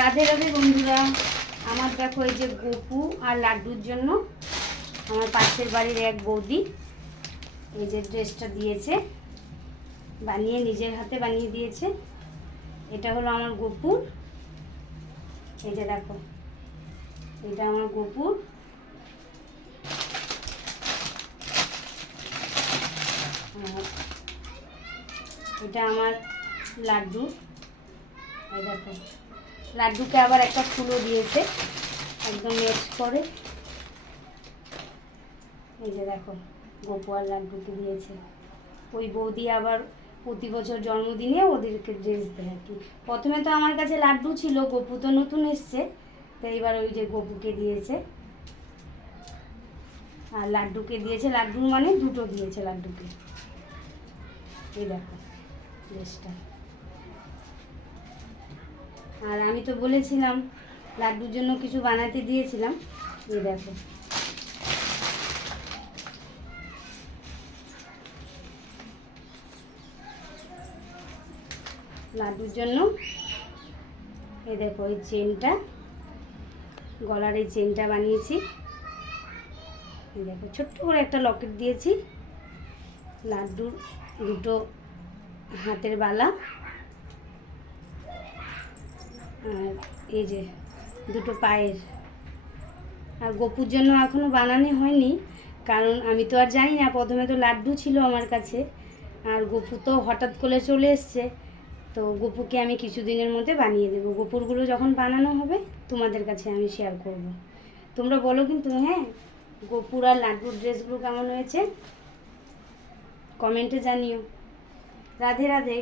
রাধে রাধে বন্ধুরা, আমার দেখো এই যে গপু আর লাড্ডুর জন্য আমার পাশের বাড়ির এক বৌদি এই যে ড্রেসটা দিয়েছে, বানিয়ে নিজের হাতে বানিয়ে দিয়েছে। এটা হলো আমার গপুর, এই যে দেখো এটা আমার গপুর। এটা আমার লাড্ডু, এই দেখো লাড্ডুকে আবার একটা ফুলও দিয়েছে একদম ম্যাচ করে। এই যে দেখো গপু আর লাড্ডুকে দিয়েছে। ওই বৌদি আবার প্রতি বছর জন্মদিনে ওদেরকে ড্রেস দেয় আর কি। প্রথমে তো আমার কাছে লাড্ডু ছিল, গপু তো নতুন এসছে, তো এইবার ওই যে গপুকে দিয়েছে আর লাড্ডুকে দিয়েছে। লাড্ডুর মানে দুটো দিয়েছে লাড্ডুকে। এই দেখো ড্রেসটা। আর আমি তো বলেছিলাম লাড্ডুর জন্য কিছু বানাতে দিয়েছিলাম, এই দেখো লাড্ডুর জন্য। এই দেখো এই চেনটা, গলার এই চেনটা বানিয়েছি। এই দেখো ছোট্ট করে একটা লকেট দিয়েছি, লাড্ডুর দুটো হাতের বালা, আর এই যে দুটো পায়ের। আর গপুর জন্য এখনও বানানো হয়নি, কারণ আমি তো আর জানি না। প্রথমে তো লাড্ডু ছিল আমার কাছে, আর গপু তো হঠাৎ করে চলে এসছে, তো গপুকে আমি কিছুদিনের মধ্যে বানিয়ে দেবো। গপুরগুলো যখন বানানো হবে তোমাদের কাছে আমি শেয়ার করব। তোমরা বলো কিন্তু, হ্যাঁ, গপুর আর লাড্ডুর ড্রেসগুলো কেমন হয়েছে কমেন্টে জানিও। রাধে রাধে।